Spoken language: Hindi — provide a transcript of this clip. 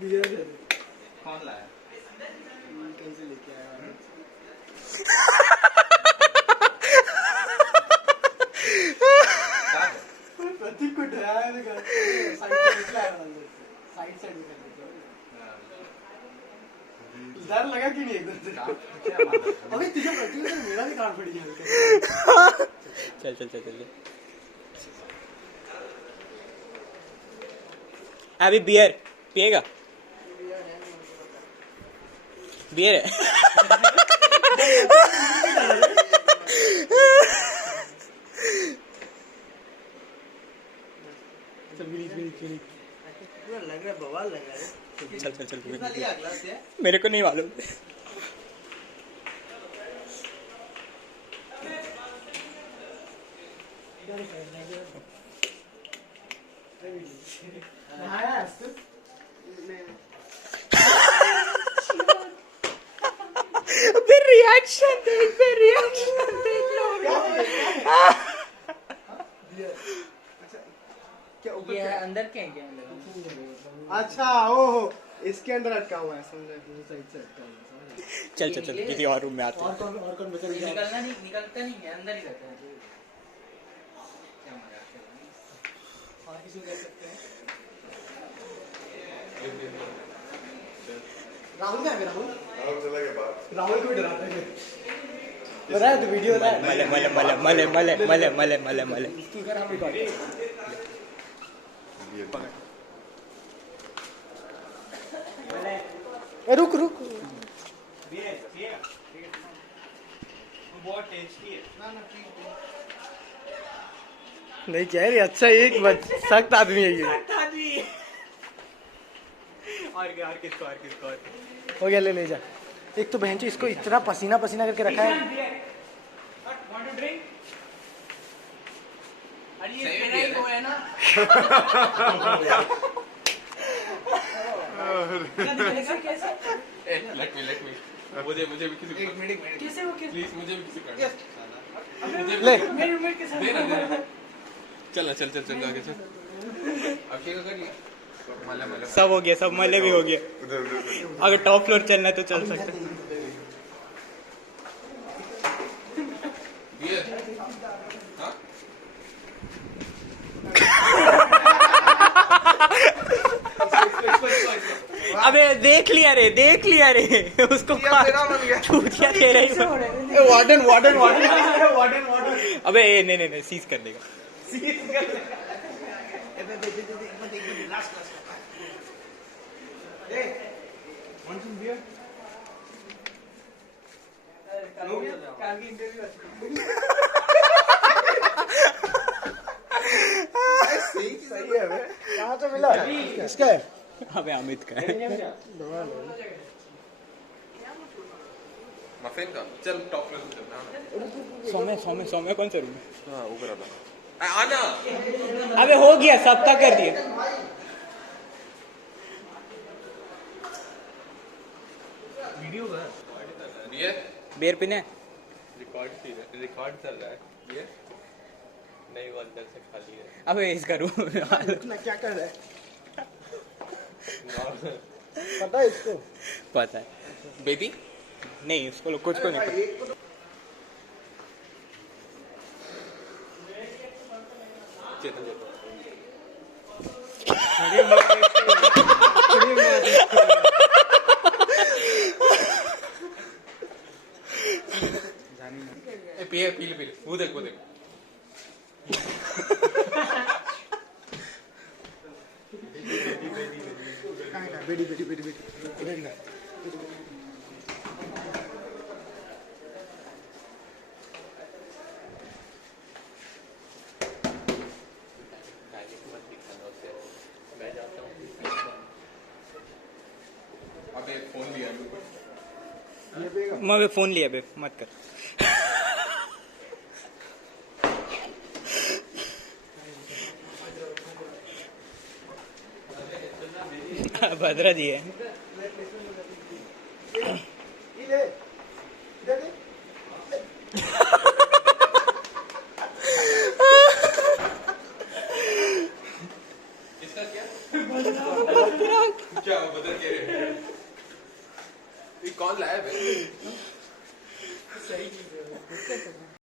कौन लाया? कहीं से लेके आया प्रतीक को डराया साइड से निकला है अंदर से साइड निकल डर लगा कि नहीं एकदम से अभी तुझे प्रतीक से मेरा भी कान फट गया चल चल चल चल अभी बियर पिएगा बियर है लग रहा है बवाल लग रहा है चल चल चल मेरे को नहीं मालूम फिर रिएक्शन देख लोग क्या ऊपर ये अंदर क्या है अंदर? अच्छा ओहो इसके अंदर अटका हुआ है समझे साइड से अटका हुआ है चल चल चल किसी और रूम में आते हैं और कौन बचा ये निकलता नहीं है, अंदर ही रहता है। क्या मजाक कर रहे हैं? और किसी को कर सकते हैं राहुल का है राहुल चला गया बाहर राहुल को डराते हैं रहा है तो वीडियो रहा है मले मले मले मले मले मले मले मले मले इसकी कर हम रिकॉर्ड रुक रुक नहीं कह रही अच्छा एक सख्त आदमी है ये और किसको हो गया ले जा एक तो बहन जी इसको इतना पसीना पसीना करके रखा है मुझे भी किसी कैसे वो कैसे? प्लीज मुझे भी किसी ले चल आगे चल अक्षय का कर लिया मले सब हो गया सब मले भी हो गया अगर टॉप फ्लोर चलना है तो चल सकते ये हाँ अबे देख लिया रे उसको चूतिया दे रही वार्डन अबे नहीं सीज कर देगा सही है कहाँ से मिला इसका है अबे अमित का है मफिन का चल टॉप फ्लोर से चलना सौम्य कौन सा रूम है हां ऊपर आना अबे हो गया सबका कर दिया वीडियो का बेर पिने रिकॉर्ड चल रहा है ये नहीं वो अंदर से खाली है अबे इसका रूम क्या कर रहा है पता है इसको पता है बेबी नहीं उसको कुछ को नहीं पता चेतन पी वो देख बेटी अबे फोन लिया मैं फोन लिया बे मत कर भद्रा जी है इसका क्या क्या बदल कह रहे हो? ये कौन लाया भाई?